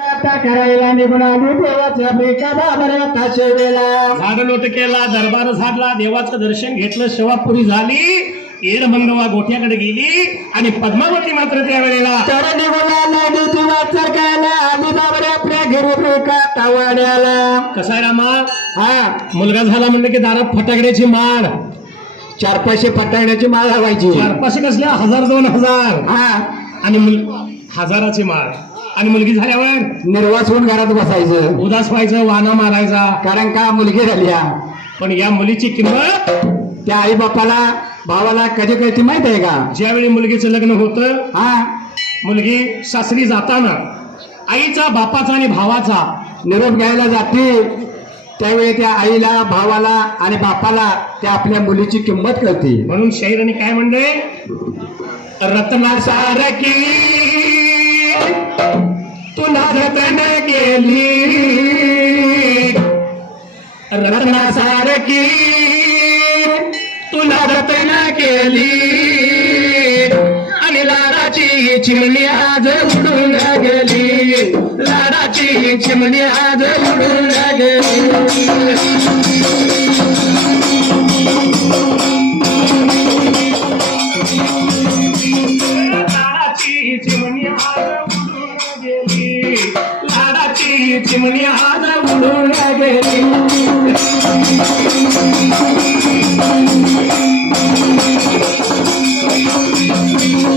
करायला झाड लोट केला दरबार झाडला देवाचं दर्शन घेतलं सेवापुरी झाली येरभंगवा गोठ्याकडे गेली आणि पद्मावती मात्र त्यावेळेला तर आली बाबऱ्या आपल्या घरी तावाड्याला कसा आहे रामा? हा. मुलगा झाला म्हणलं की दारात फटाकड्याची माळ. चार पैसे पटायण्याची माळ लावायची. चार पाचशे कसल्या? हजार दोन हजार. हा. आणि मुल हजाराची माळ. आणि मुलगी झाल्यावर निर्वास होऊन घरात बसायचं. उदास व्हायचं वाना मारायचा. कारण का मुलगी झाली हा. पण या मुलीची किंमत? त्या आई बापाला भावाला कधी कळती माहीत आहे का? ज्यावेळी मुलगीचं लग्न होतं हा? मुलगी सासरी जाताना आईचा बापाचा आणि भावाचा निरोप घ्यायला जाते. त्यावेळी त्या आईला भावाला आणि बापाला त्या आपल्या मुलीची किंमत कळते. म्हणून शाहिराने काय म्हणले रत्ना सारकी तुला रतन केली रत्ना तुला रतन केली. आणि लाडाची चिमणी आज उडून गेली. लाडाची चिमणी आज उडून गेली. लाडाची चिमणी आज उडून गेली.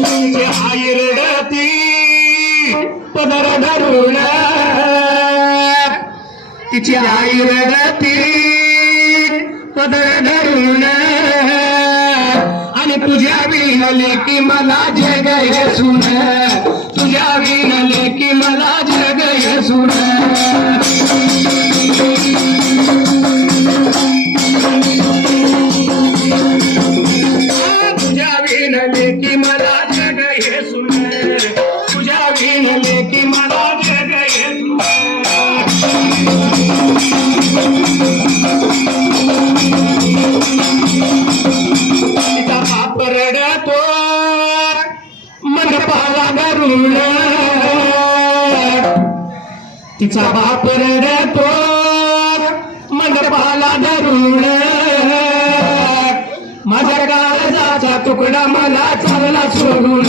तिची आई रडती पदर धरून. तिची आई रडती पदर धरून. आणि तुझ्या विनले की मला जग सुन. तुझ्या विनले की मला जग सुन. तिचा बाप रडतो. मंडपाला धरून. माझ्या काळजाचा तुकडा मला चांगला सोडून.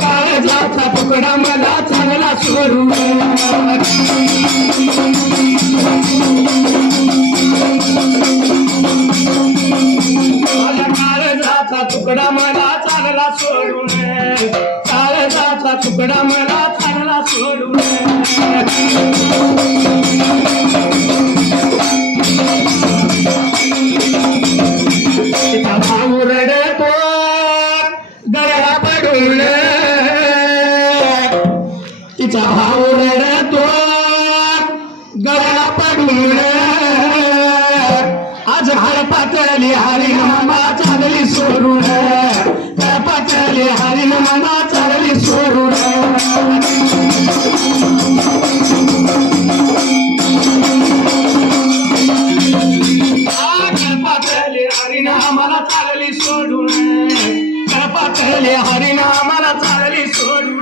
काळजाचा तुकडा मला चांगला सोडून. माझ्या काळजाचा तुकडा मला चांगला सोडून. काळजाचा तुकडा मला चांगला सोडून. तिचा भाऊ पातळली मला चालली सोडून.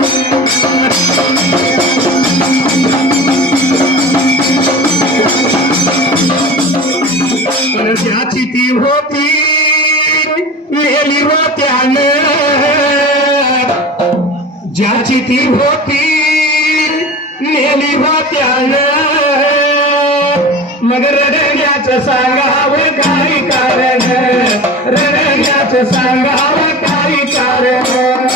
पण ज्याची ती होती नेली होत्यानं ज्याची ती होती नेली होत्यानं मग रडण्याचं सांगावं काही कारण. रडण्याचं सांगावं काही कारण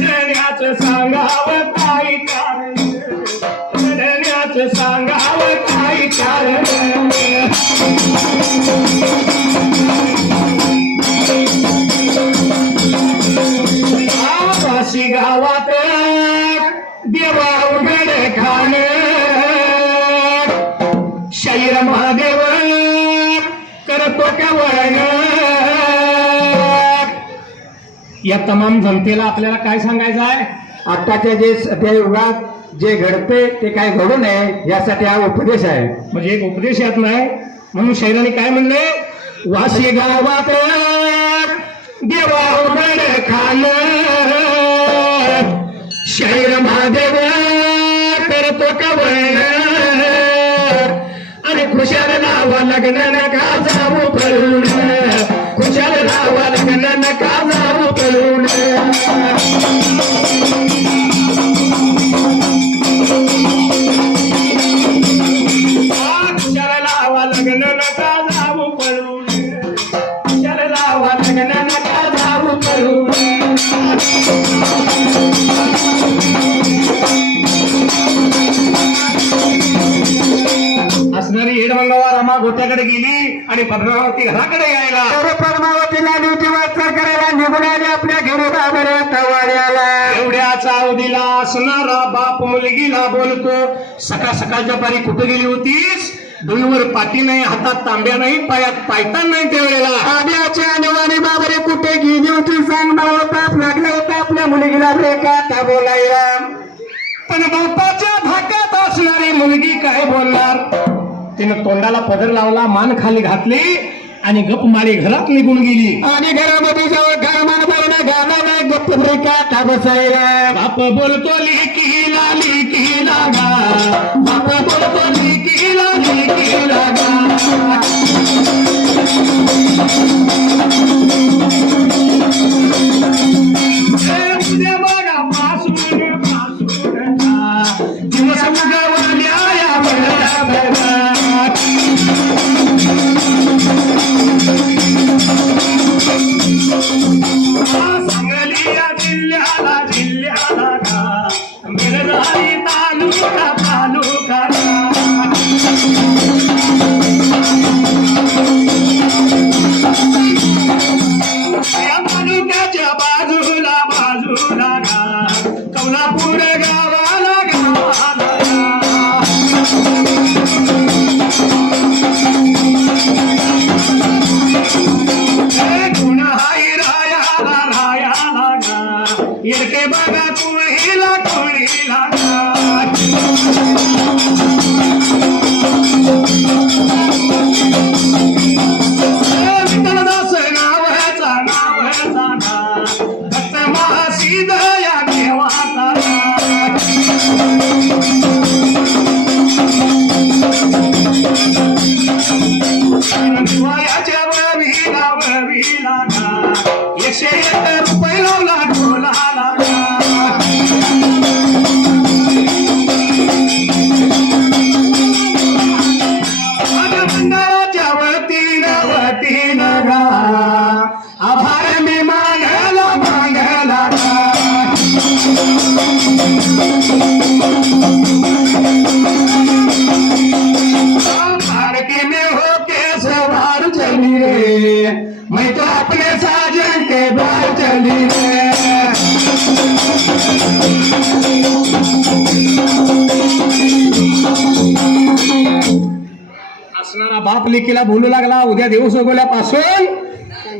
रडण्याचं सांगावं काही कारण महादेव करतो का वरण या तमाम जनतेला आपल्याला काय सांगायचं आहे? आत्ताच्या जे सध्या युगात जे घडते ते काय घडू नये यासाठी हा उपदेश आहे. म्हणजे एक उपदेश यात नाही म्हणून शैलाने काय म्हणले? वाशी गावात देवा खान. शैर महादेव करतो कवळ వాళ్ళకి నేను కాసా घरी बाबऱ्या तवाड्याला एवढ्याचा अवधीला असणारा बाप मुलगीला बोलतो सकाळ सकाळच्या पारी कुठे गेली होतीस? डोईवर पाटी नाही हातात तांब्या नाही पायात पायतान नाही त्यावेळेला आब्याच्या निवाणी बाबरे कुठे गेली होती सांग मला ताप लागला होता आपल्या मुलगीला बोलायला पण बापाच्या धाक्यात असणारी मुलगी काय बोलणार? तिनं तोंडाला पदर लावला मान खाली घातली आणि गप मारी घरात निघून गेली. आणि घरामध्ये जवळ घरमान बाईला घालायला गप्प रेखा बसायला? बाप बोलतो लिकीला लिकीला गा. बाप बोलतो लिकीला लिकीला गा. রে রানী असणारा बाप लेकीला बोलू लागला उद्या दिवस उगवल्यापासून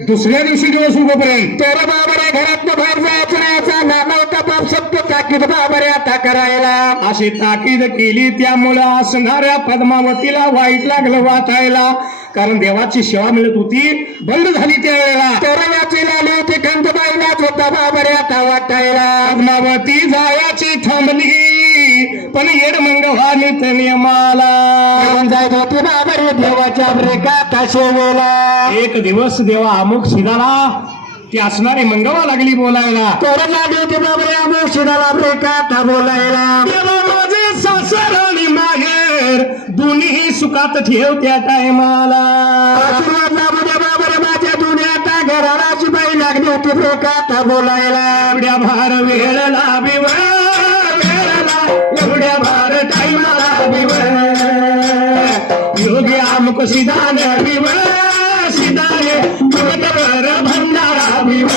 दुसऱ्या दिवशी दिवस उगोपर्यंत तर बाबऱ्या घरातनं बाहेर जायचं नाही नाना होता बाप सत्य ताकीद बाबऱ्या आता करायला. अशी ताकीद केली त्यामुळं असणाऱ्या पद्मावतीला वाईट लागलं वाचायला कारण देवाची सेवा मिळत होती बंद झाली त्यावेळेला. तरवाची लाली होती खंतबाईला होता बाबऱ्या आता वाटायला. पद्मावती जायाची थांबली. पण येड मंगवा नित नियमाला. होती देवाच्या ब्रेका काशेवेला एक दिवस देवा अमुक शिदाला ती असणारी मंगवा लागली बोलायला. लागली होती बाबरे अमुक शिडाला ब्रेका आता बोलायला माझे सासर आणि माहेर दोन्ही सुखात ठेव त्या टायमाला लाभू माझ्या घराला अशी बाई लागली होती ब्रेका बोलायला. एवढ्या भार बिव वेळला एवढ्या भार टाईमाला बिव योगी आमक सिधान बिव सिधाने भंडारा बिव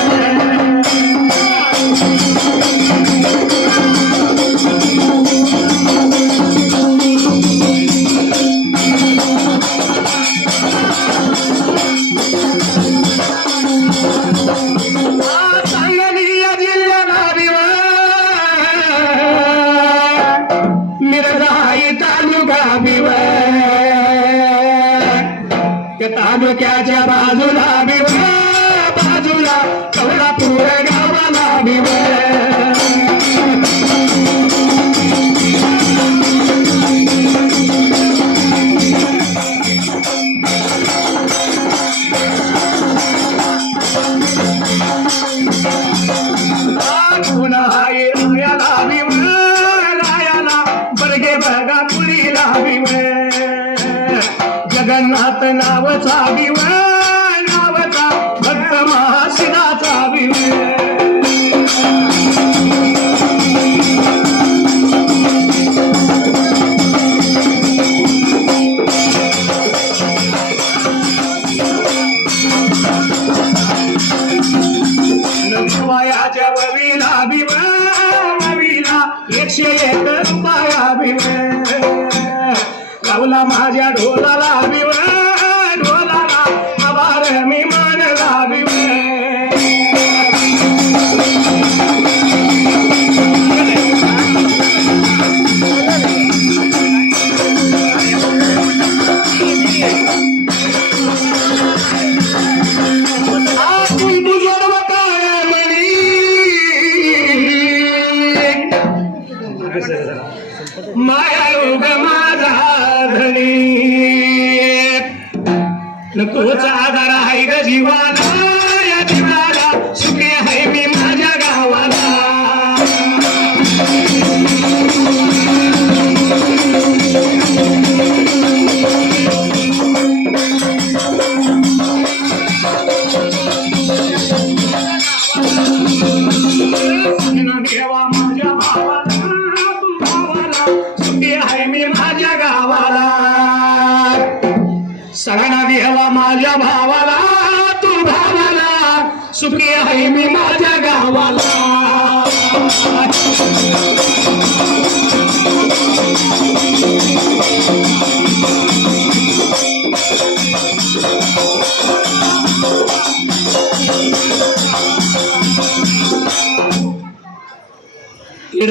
Anyway.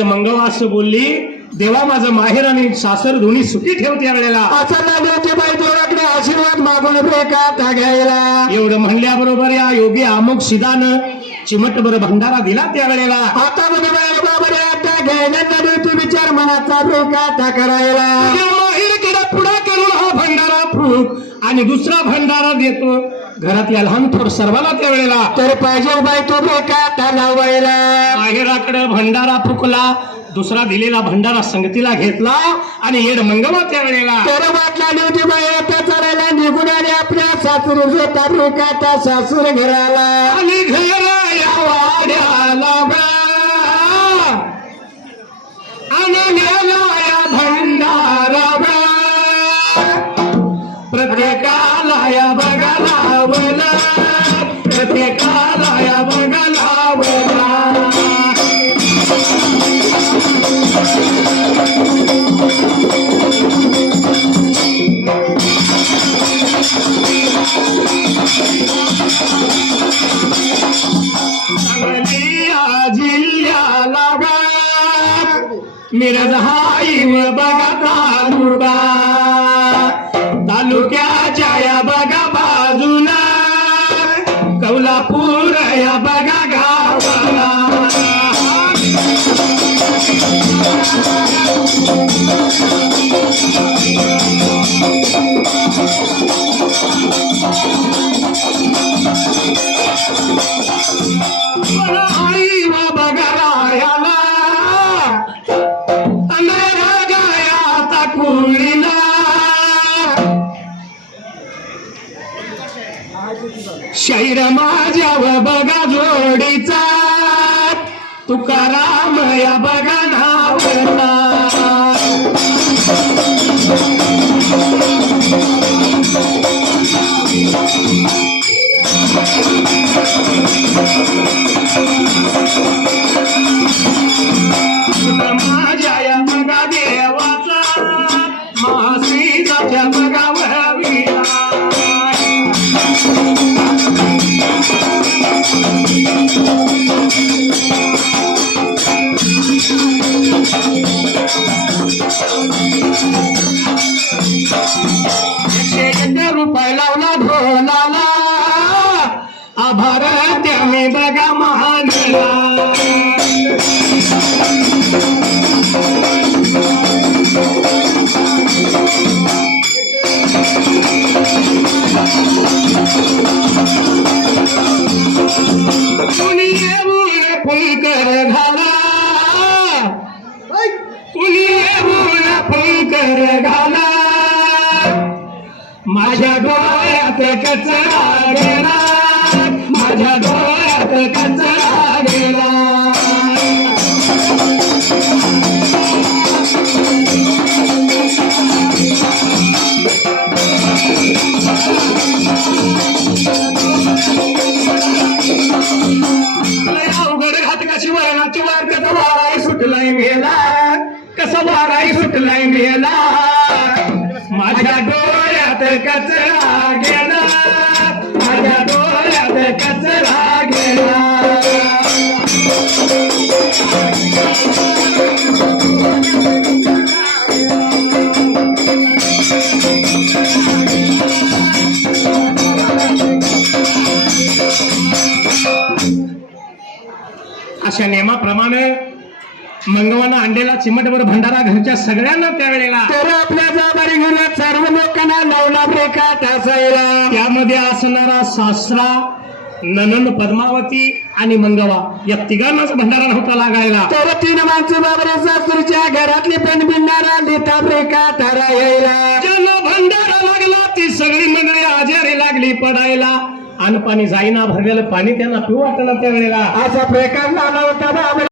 इकडे मंगवास बोलली देवा माझं माहेर आणि सासर दोन्ही सुखी ठेवते यावेळेला. असं नागरिकची बाई देवाकडे आशीर्वाद मागून घ्यायला एवढं म्हणल्याबरोबर या योगी अमुक सिदानं चिमटभर भंडारा दिला त्यावेळेला. आता बाई बाबा घ्यायला नाही तू विचार मनाचा बेका करायला भंडारा फूक आणि दुसरा भंडारा देतो. घरात या लहान थोर सर्वाला त्यावेळेला तर पाहिजे बाई तू लावायला माहेराकडे भंडारा फुकला दुसरा दिलेला भंडारा संगतीला घेतला आणि येड मंगवा त्यावेळेला. तर वाटला होती बाई आता चालायला निघून आले आपल्या सासरू जोता बेका सासूर घराला. आणि घर या वाड्याला गा. आणि नेला या भंडारा. मिरज हाईव बघा तालुका शैर माझ्या बघा जोडीचा. तुकाराम या बघा नावला कचरा गेला माझ्या डोळ्यात कचरा गेला अवघड घात कशी वरणाची वार कसा सुटलाय मेला कसा सुटलाय मेला माझ्या डोळ्यात कचरा गेला. अशा नियमाप्रमाणे मंगवानं अंडेला चिमटभर भंडारा घरच्या सगळ्यांना त्यावेळेला. तर आपल्या जाबारी घरात सर्व लोकांना लावला ब्रेका टासायला त्यामध्ये असणारा सासरा ननंद पद्मावती आणि मंगवा या तिघांनाच भंडारा नव्हता लागायला. तर तीन माणसं बाबरे सासूरच्या घरातली पण बिनणारा लिता ब्रेका तारा यायला ज्यांना भंडारा लागला ती सगळी मंडळी आजारी लागली पडायला. अन्न पाणी जाईना भरलेलं पाणी त्यांना पिऊ वाटलं त्यावेळेला. असा प्रकार झाला होता बाबरे.